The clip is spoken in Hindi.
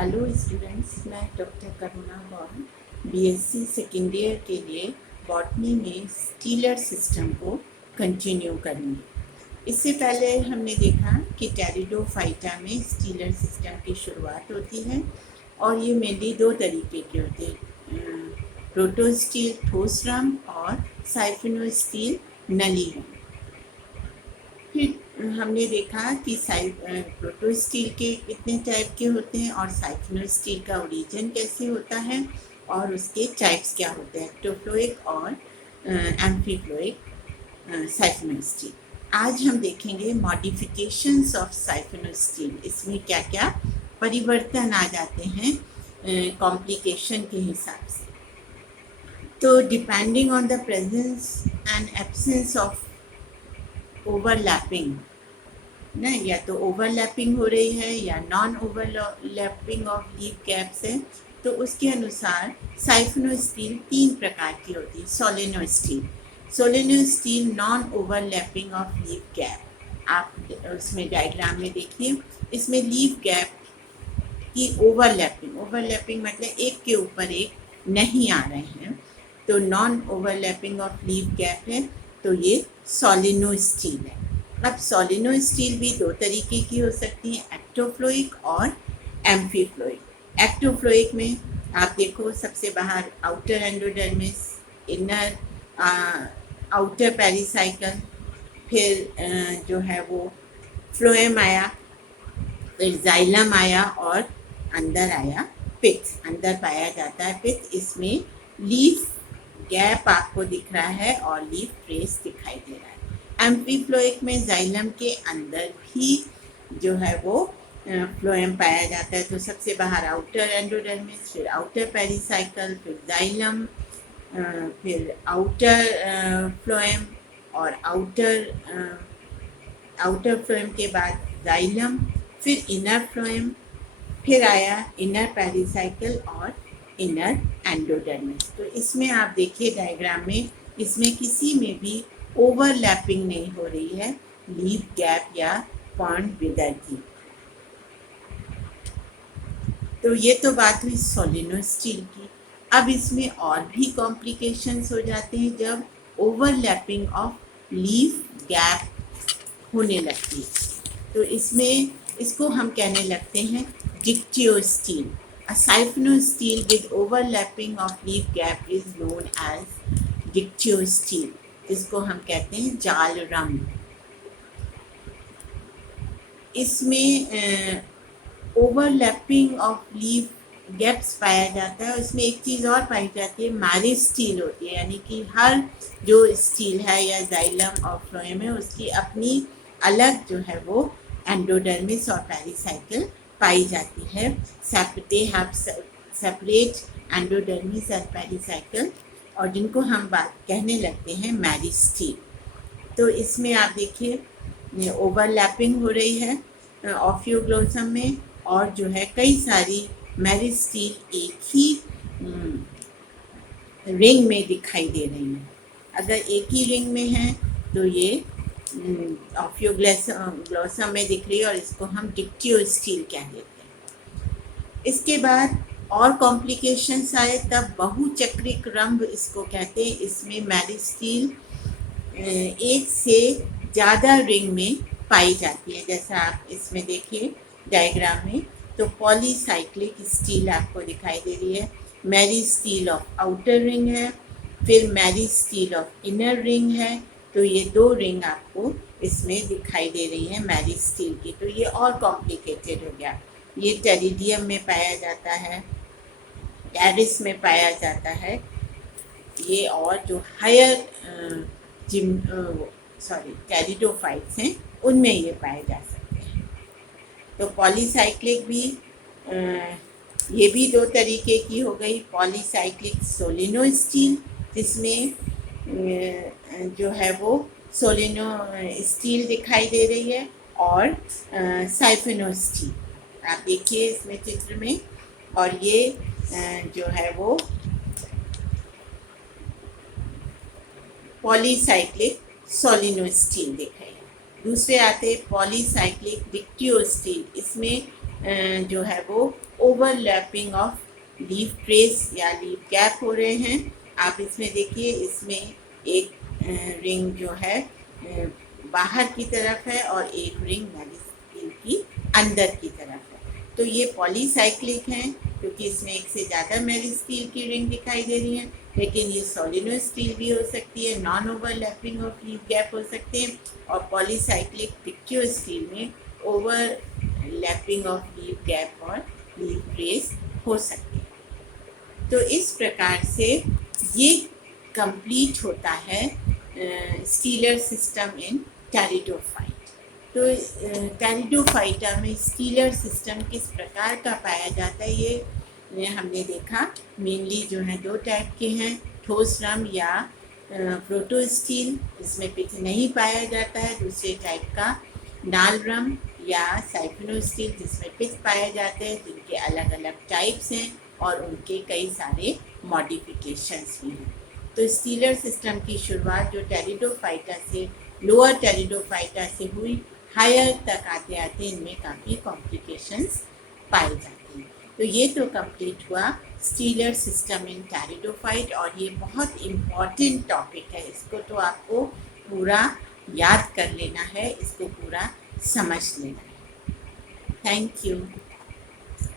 हेलो स्टूडेंट्स, मैं डॉक्टर करुणा गौर बीएससी सेकेंड ईयर के लिए बॉटनी में स्टीलर सिस्टम को कंटिन्यू करूँगी। इससे पहले हमने देखा कि टेरिडोफाइटा में स्टीलर सिस्टम की शुरुआत होती है और ये मेनली दो तरीके के होते हैं, प्रोटोस्टील ठोस रंग और साइफिनोस्टील नली रंग। फिर हमने देखा कि प्रोटोस्टील के कितने टाइप के होते हैं और साइफिनोस्टील का ओरिजिन कैसे होता है और उसके टाइप्स क्या होते हैं, एक्टोफ्लोइक और एम्फीफ्लोइक साइफिनोस्टील। आज हम देखेंगे मॉडिफिकेशंस ऑफ साइफिनोस्टील, इसमें क्या क्या परिवर्तन आ जाते हैं कॉम्प्लिकेशन के हिसाब से। तो depending on the presence and absence of overlapping ना, या तो ओवरलैपिंग हो रही है या non overlapping of leaf gaps है, तो उसके अनुसार साइफिनोस्टील तीन प्रकार की होती है। Solenostele non overlapping of leaf gap, आप उसमें डायग्राम में देखिए, इसमें लीफ गैप की ओवरलैपिंग मतलब एक के ऊपर एक नहीं आ रहे हैं, तो non overlapping of leaf gap है, तो ये सोलेनोस्टील है। अब सोलेनोस्टील भी दो तरीके की हो सकती है, एक्टोफ्लोइक और एम्फीफ्लोइक। एक्टोफ्लोइक में आप देखो, सबसे बाहर outer endodermis, inner outer pericycle, फिर जो है वो फ्लोएम आया, फिर जाइलम आया और अंदर आया पिथ। अंदर पाया जाता है पिथ। इसमें लीफ गैप आपको दिख रहा है और लीफ ट्रेस दिखाई दे रहा है। एम्फीफ्लोइक में जाइलम के अंदर भी जो है वो फ्लोएम पाया जाता है। तो सबसे बाहर आउटर एंडोडर्मिस, फिर आउटर पेरिसाइकल, फिर जाइलम, फिर आउटर फ्लोएम और आउटर फ्लोएम के बाद जाइलम, फिर इनर फ्लोएम, फिर आया इनर पेरिसाइकल और इनर एंडोडर्मिस। तो इसमें आप देखिए डायग्राम में, इसमें किसी में भी ओवरलैपिंग नहीं हो रही है लीफ गैप या पॉन्ड विदर की। तो ये तो बात हुई सोलेनोस्टील की। अब इसमें और भी कॉम्प्लिकेशंस हो जाते हैं जब ओवरलैपिंग ऑफ लीफ गैप होने लगती है। तो इसमें इसको हम कहने लगते हैं डिक्टियोस्टील। A siphonosteel with overlapping of leaf gap is known as डिक्टियोस्टील, जिसको हम कहते हैं जाल रंग। इसमें ओवरलैपिंग ऑफ लीफ गैप्स पाया जाता है। इसमें एक चीज़ और पाई जाती है, मैरिस्टील होती है, यानी कि हर जो स्टील है या जाइलम और फ्लोएम है उसकी अपनी अलग जो है वो एंडोडर्मिस और पेरिसाइकल पाई जाती है। They have separate endodermis and pericycle, और जिनको हम बात कहने लगते हैं मैरिस्टील। तो इसमें आप देखिए ओवरलैपिंग हो रही है ऑफियोग्लोसम में, और जो है कई सारी मैरिस्टील एक ही रिंग में दिखाई दे रही हैं। अगर एक ही रिंग में है तो ये ऑफियोग्लोसम में दिख रही है और इसको हम डिक्टियोस्टील कह देते हैं। इसके बाद और कॉम्प्लिकेशंस आए तब बहुचक्रिक रंग इसको कहते हैं। इसमें मैरिस्टील एक से ज़्यादा रिंग में पाई जाती है, जैसा आप इसमें देखिए डायग्राम में। तो पॉलीसाइक्लिक स्टील आपको दिखाई दे रही है। मैरिस्टील ऑफ आउटर रिंग है, फिर मैरिस्टील ऑफ इनर रिंग है। तो ये दो रिंग आपको इसमें दिखाई दे रही है मैरिस्टील की। तो ये और कॉम्प्लिकेटेड हो गया। ये टेरिडियम में पाया जाता है, टेरिस में पाया जाता है ये, और जो हायर टेरिडोफाइट्स हैं उनमें ये पाए जा सकते हैं। तो पॉलीसाइक्लिक भी ये भी दो तरीके की हो गई। पॉलीसाइक्लिक सोलेनोस्टील, जिसमें जो है वो सोलेनोस्टील दिखाई दे रही है, और साइफिनोस्टील आप देखिए इसमें चित्र में, और ये जो है वो पॉलीसाइक्लिक सोलेनोस्टील दिखाई। दूसरे आते पॉलीसाइक्लिक डिक्टियोस्टील, इसमें जो है वो ओवरलैपिंग ऑफ लीफ ट्रेस या लीफ गैप हो रहे हैं। आप इसमें देखिए, इसमें एक रिंग जो है बाहर की तरफ है और एक रिंग मेरिस्टील की अंदर की तरफ है। तो ये पॉलीसाइक्लिक हैं क्योंकि इसमें एक से ज़्यादा मेरिस्टील की रिंग दिखाई दे रही हैं, लेकिन ये सोलिनोइड स्टील भी हो सकती है, non overlapping of leaf gap हो सकते हैं, और पॉलीसाइक्लिक पिक्चो स्टील में ओवरलैपिंग ऑफ लीफ गैप और लीफ ट्रेस हो सकती है। तो इस प्रकार से ये कंप्लीट होता है स्टीलर सिस्टम इन टेरिडोफाइट। तो टेरिडोफाइटा में स्टीलर सिस्टम किस प्रकार का पाया जाता है, ये हमने देखा। मेनली जो है दो टाइप के हैं, ठोस रम या प्रोटोस्टील, जिसमें पित्त नहीं पाया जाता है। दूसरे टाइप का नाल रम या साइफिनोस्टील, जिसमें पित्त पाए जाते हैं, जिनके अलग अलग टाइप्स हैं और उनके कई सारे मॉडिफिकेशंस भी हैं। तो स्टीलर सिस्टम की शुरुआत जो टेरिडोफाइटा से, लोअर टेरिडोफाइटा से हुई, हायर तक आते आते इनमें काफ़ी कॉम्प्लिकेशंस पाए जाते हैं। तो ये तो कंप्लीट हुआ स्टीलर सिस्टम इन टेरिडोफाइट, और ये बहुत इम्पॉर्टेंट टॉपिक है। इसको तो आपको पूरा याद कर लेना है, इसको पूरा समझ लेना है। Thank you.